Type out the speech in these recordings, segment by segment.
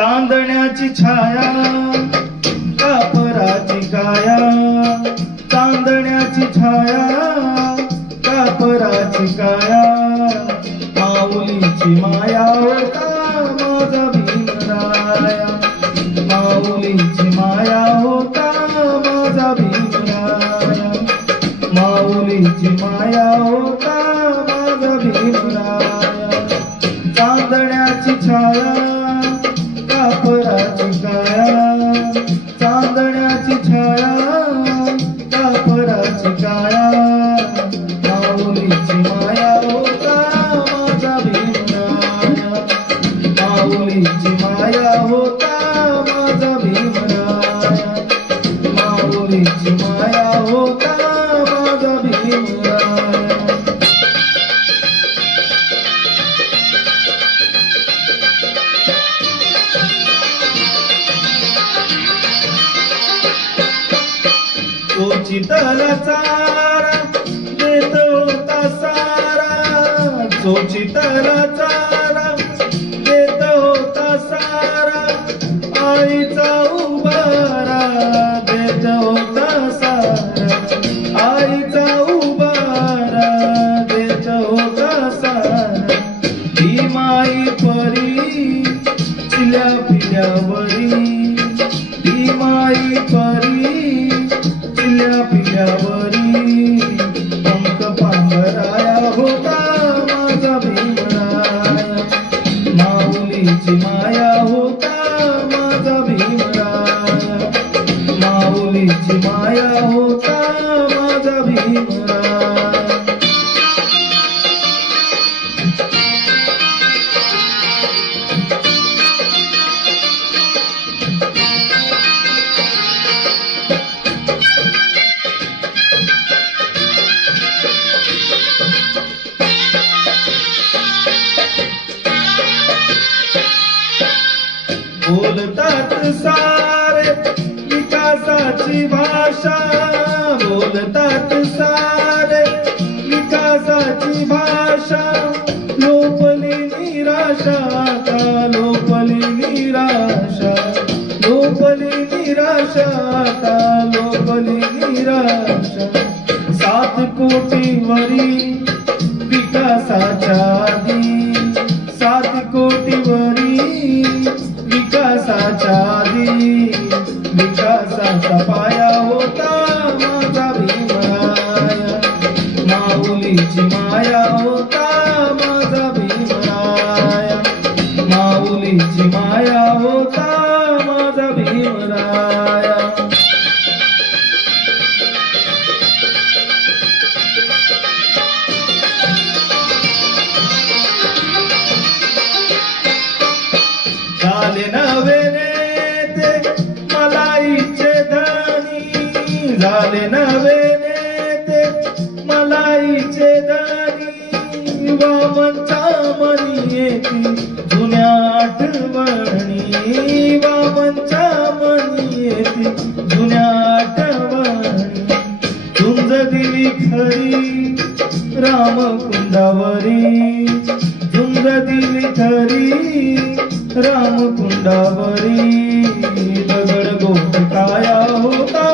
चांदण्याची छाया कापराची काया, चांदण्याची छाया कापराची काया, माऊलीची माया होता माझा भीमराया, माऊलीची माया होता माझा भीमराया, माऊलीची माया होता माझा भीमराया, चांदण्याची छाया कापराची काया, चांदण्याची छाया कापराची काया, माऊलीची माया होता माझा भीमराया, माऊलीची माया होता माझा भीमराया, माऊलीची माया होता माझा भीमराया. तो चितला चारा देत होता सारा, तो चितला चारा देत होता सारा, आईचा उबारा देत होता सारा, आईचा उबारा देत होता सारा, ही माई परी चिल्या पिल्यावरी, ही माई परी चिल्या पिल्यावरी, पंख पांघराया होता माझा भीमराया, माऊलीची माया होता माझा भीमराया, माऊलीची माया होता माझा भीमराया. बोलतात सारे विकासाची भाषा, बोलतात सारे विकासाची भाषा, लोपली निराशा आता लोपली निराशा, लोपली निराशा आता लोपली निराशा, 7 कोटीवरी विकासाच्या आधी, 7 कोटीवरी विकासाच्या आधी, विकासाचा पाया होता माझा भीमराया, माऊलीची माया होता माझा भीमराया, माऊलीची माया होता माझा भीमराया. झाले नवे नेते मलाईचे धनी, झाले नवे नेते मलाईचे धनी, वामनच्या मनी येती जुन्या आठवणी, वामनच्या मनी येती जुन्या आठवणी, झुंज दिली खरी रामकुंडावरी, झुंज दिली खरी रामकुंडावरी, दगड गोट काया होता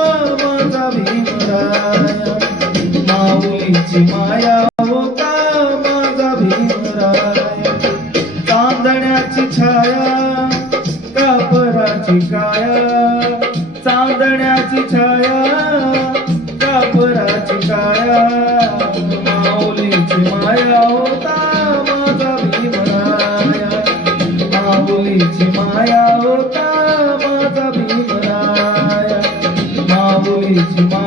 माझा भीमराया, माऊलीची माया होता माझा भीमराया, चांदण्याची छाया कापराची काया, चांदण्याची छाया कापराची काया, माऊलीची माया होता माझा भीमराया, माऊलीची माया होता माझा भीमराया, माऊलीची माया